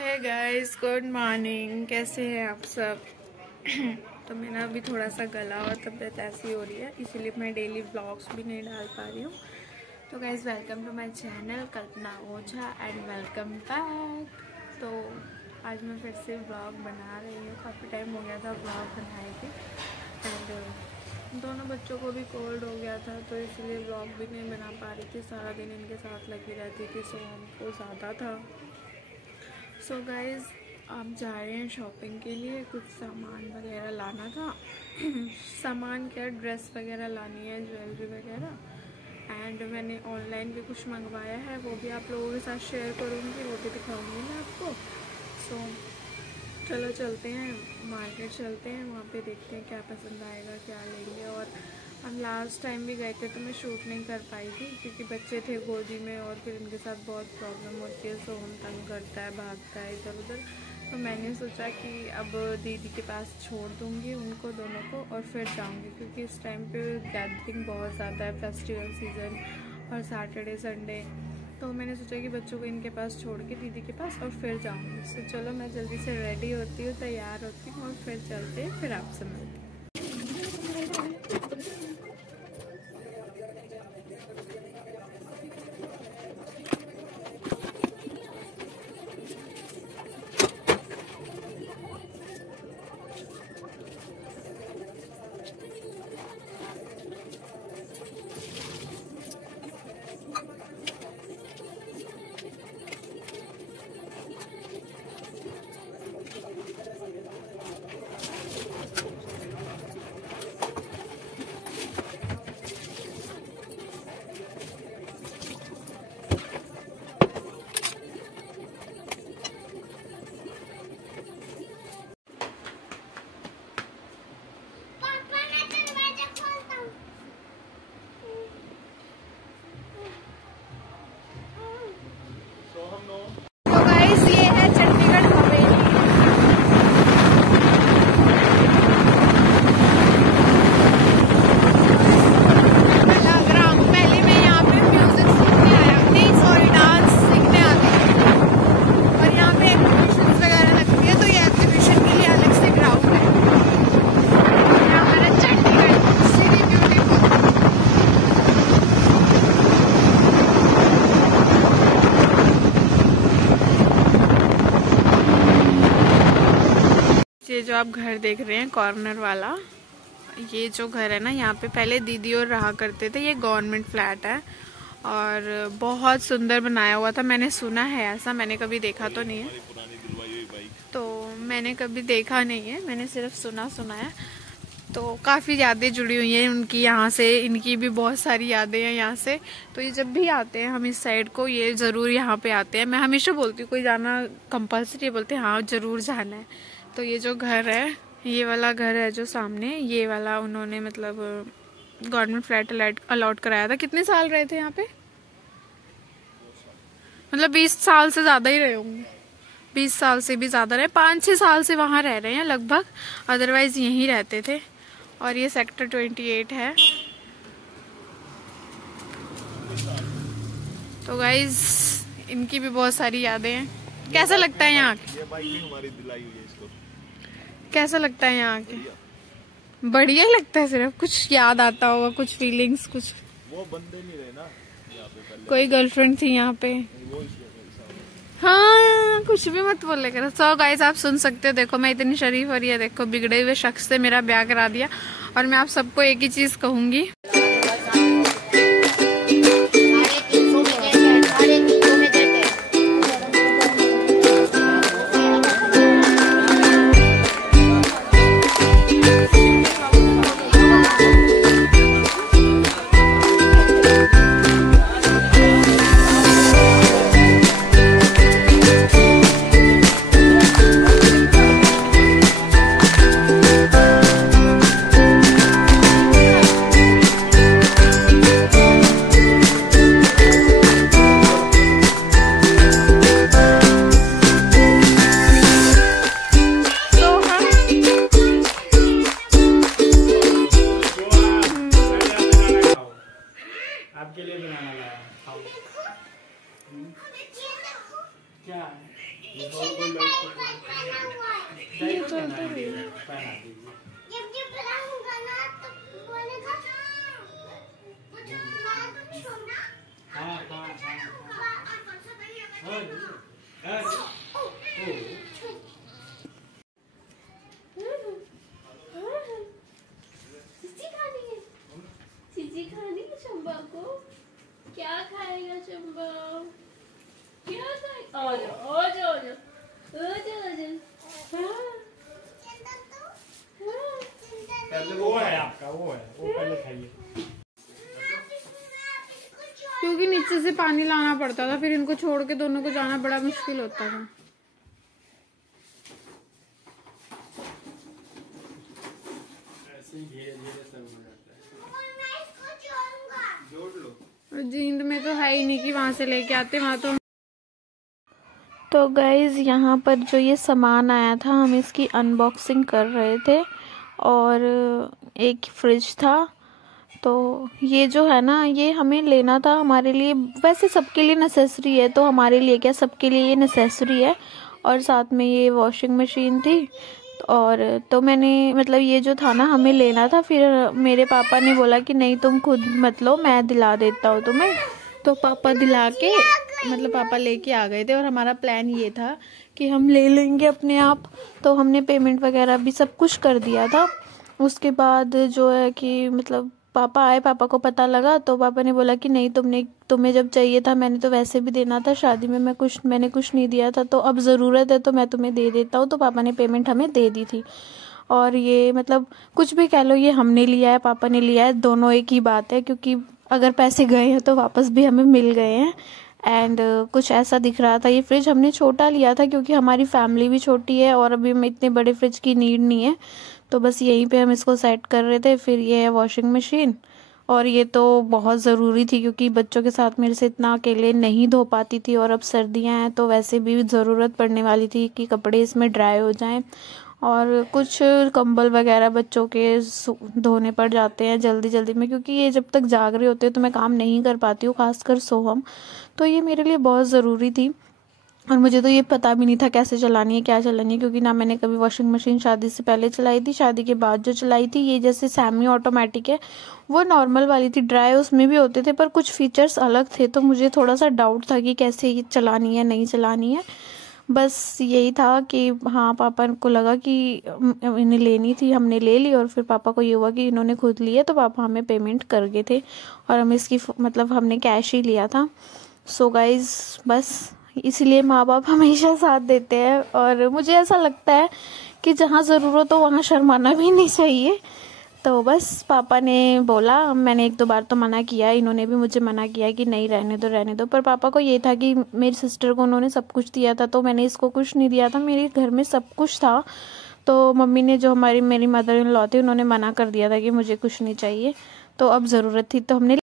Hey guys, good morning. कैसे हैं आप सब? तो मेरा अभी थोड़ा सा गला और तबीयत ऐसी हो रही है, इसीलिए मैं डेली व्लॉग्स भी नहीं डाल पा रही हूँ। तो guys, welcome to my channel Kalpana Ojha and welcome back. तो आज मैं फिर से व्लॉग बना रही हूँ। काफ़ी टाइम हो गया था व्लॉग बनाए थे एंड दोनों बच्चों को भी कोल्ड हो गया था, तो इसलिए व्लॉग भी नहीं बना पा रही थी। सारा दिन इनके साथ लगी रहती थी, सो हमको ज़्यादा था। सो गाइज़, आप जा रहे हैं शॉपिंग के लिए, कुछ सामान वगैरह लाना था। सामान क्या, ड्रेस वगैरह लानी है, ज्वेलरी वगैरह। एंड मैंने ऑनलाइन भी कुछ मंगवाया है, वो भी आप लोगों के साथ शेयर करूँगी, वो भी दिखाऊँगी मैं आपको। सो चलो चलते हैं, मार्केट चलते हैं, वहाँ पे देखते हैं क्या पसंद आएगा, क्या लेंगे। और हम लास्ट टाइम भी गए थे तो मैं शूट नहीं कर पाई थी क्योंकि बच्चे थे गोदी में और फिर इनके साथ बहुत प्रॉब्लम होती है। सोहन तंग करता है, भागता है इधर उधर। तो मैंने सोचा कि अब दीदी के पास छोड़ दूँगी उनको दोनों को और फिर जाऊँगी, क्योंकि इस टाइम पे गैदरिंग बहुत ज़्यादा है, फेस्टिवल सीज़न और सैटरडे संडे। तो मैंने सोचा कि बच्चों को इनके पास छोड़ के दीदी के पास और फिर जाऊँगी। तो चलो मैं जल्दी से रेडी होती हूँ, तैयार होती हूँ और फिर चलते हैं, फिर आपसे मिलती हूँ। ये जो आप घर देख रहे हैं कॉर्नर वाला, ये जो घर है ना, यहाँ पे पहले दीदी और रहा करते थे। ये गवर्नमेंट फ्लैट है और बहुत सुंदर बनाया हुआ था। मैंने सुना है ऐसा, मैंने कभी देखा तो नहीं है, तो मैंने कभी देखा नहीं है, मैंने सिर्फ सुना है। तो काफ़ी यादें जुड़ी हुई हैं उनकी यहाँ से, इनकी भी बहुत सारी यादें हैं यहाँ से। तो ये जब भी आते हैं हम इस साइड को, ये ज़रूर यहाँ पे आते हैं। मैं हमेशा बोलती हूँ कोई जाना कंपल्सरी, बोलते हैं हाँ ज़रूर जाना है। तो ये जो घर है, ये वाला घर है जो सामने, ये वाला उन्होंने मतलब गवर्नमेंट फ्लैट अलॉट कराया था। कितने साल रहे थे यहाँ पे? मतलब 20 साल से ज़्यादा ही रहे होंगे, 20 साल से भी ज़्यादा रहे, 5-6 साल से वहाँ रह रहे हैं लगभग, अदरवाइज यहीं रहते थे। और ये सेक्टर 28 है। तो गाइज, इनकी भी बहुत सारी यादें हैं। कैसा लगता है यहाँ आके? कैसा लगता है यहाँ आके? बढ़िया लगता है। सिर्फ कुछ याद आता होगा, कुछ फीलिंग्स, कुछ वो बंदे नहीं रहे ना यहाँ पे पहले। कोई गर्लफ्रेंड थी यहाँ पे? हाँ, कुछ भी मत बोले करो। सो गाइस, आप सुन सकते हो। देखो मैं इतनी शरीफ और ये देखो बिगड़े हुए शख्स से मेरा ब्याह करा दिया। और मैं आप सबको एक ही चीज कहूंगी, चीजी खानी है चंबा को। क्या खाएगा चंबा? क्या खाएगा? आ जाओ आ जाओ आ जाओ आ जाओ आ जाओ। पहले वो है आपका, वो है, वो पहले खाइए। क्योंकि नीचे से पानी लाना पड़ता था, फिर इनको छोड़ के दोनों को जाना बड़ा मुश्किल होता था। ऐसे ही धीरे-धीरे सब हो जाता है। जोड़ लो। और जींद में तो है ही नहीं कि वहां से लेके आते, वहां तो गाइज यहाँ पर जो ये सामान आया था हम इसकी अनबॉक्सिंग कर रहे थे। और एक फ्रिज था, तो ये जो है ना ये हमें लेना था हमारे लिए, वैसे सबके लिए नेसेसरी है, तो हमारे लिए क्या सबके लिए ये नेसेसरी है। और साथ में ये वॉशिंग मशीन थी। और तो मैंने मतलब ये जो था ना हमें लेना था, फिर मेरे पापा ने बोला कि नहीं तुम खुद मत लो, मैं दिला देता हूँ तुम्हें। तो पापा दिला के मतलब पापा लेके आ गए थे, और हमारा प्लान ये था कि हम ले लेंगे अपने आप। तो हमने पेमेंट वगैरह भी सब कुछ कर दिया था। उसके बाद जो है कि मतलब पापा आए, पापा को पता लगा, तो पापा ने बोला कि नहीं तुम्हें जब चाहिए था मैंने तो वैसे भी देना था, शादी में मैंने कुछ नहीं दिया था, तो अब ज़रूरत है तो मैं तुम्हें दे देता हूँ। तो पापा ने पेमेंट हमें दे दी थी। और ये मतलब कुछ भी कह लो, ये हमने लिया है पापा ने लिया है, दोनों एक ही बात है, क्योंकि अगर पैसे गए हैं तो वापस भी हमें मिल गए हैं। एंड कुछ ऐसा दिख रहा था। ये फ्रिज हमने छोटा लिया था क्योंकि हमारी फैमिली भी छोटी है और अभी हमें इतने बड़े फ्रिज की नीड नहीं है, तो बस यहीं पे हम इसको सेट कर रहे थे। फिर ये है वॉशिंग मशीन, और ये तो बहुत ज़रूरी थी क्योंकि बच्चों के साथ मेरे से इतना अकेले नहीं धो पाती थी, और अब सर्दियां हैं तो वैसे भी ज़रूरत पड़ने वाली थी कि कपड़े इसमें ड्राई हो जाएं। और कुछ कंबल वगैरह बच्चों के धोने पड़ जाते हैं जल्दी जल्दी में, क्योंकि ये जब तक जाग रहे होते हैं तो मैं काम नहीं कर पाती हूँ, खासकर सोहम। तो ये मेरे लिए बहुत ज़रूरी थी। और मुझे तो ये पता भी नहीं था कैसे चलानी है, क्या चलानी है, क्योंकि ना मैंने कभी वॉशिंग मशीन शादी से पहले चलाई थी, शादी के बाद जो चलाई थी ये जैसे सेमी ऑटोमेटिक है, वो नॉर्मल वाली थी। ड्राई उसमें भी होते थे पर कुछ फीचर्स अलग थे, तो मुझे थोड़ा सा डाउट था कि कैसे ये चलानी है नहीं चलानी है। बस यही था कि हाँ पापा को लगा कि इन्हें लेनी थी, हमने ले ली। और फिर पापा को ये हुआ कि इन्होंने खुद लिया, तो पापा हमें पेमेंट कर गए थे और हम इसकी मतलब हमने कैश ही लिया था। सो गाइज बस इसलिए माँ बाप हमेशा साथ देते हैं, और मुझे ऐसा लगता है कि जहाँ ज़रूरत हो वहाँ शर्माना भी नहीं चाहिए। तो बस पापा ने बोला, मैंने एक दो बार तो मना किया, इन्होंने भी मुझे मना किया कि नहीं रहने दो, पर पापा को ये था कि मेरी सिस्टर को उन्होंने सब कुछ दिया था तो मैंने इसको कुछ नहीं दिया था, मेरे घर में सब कुछ था। तो मम्मी ने जो मेरी मदर इन लॉ थी उन्होंने मना कर दिया था कि मुझे कुछ नहीं चाहिए, तो अब ज़रूरत थी तो हमने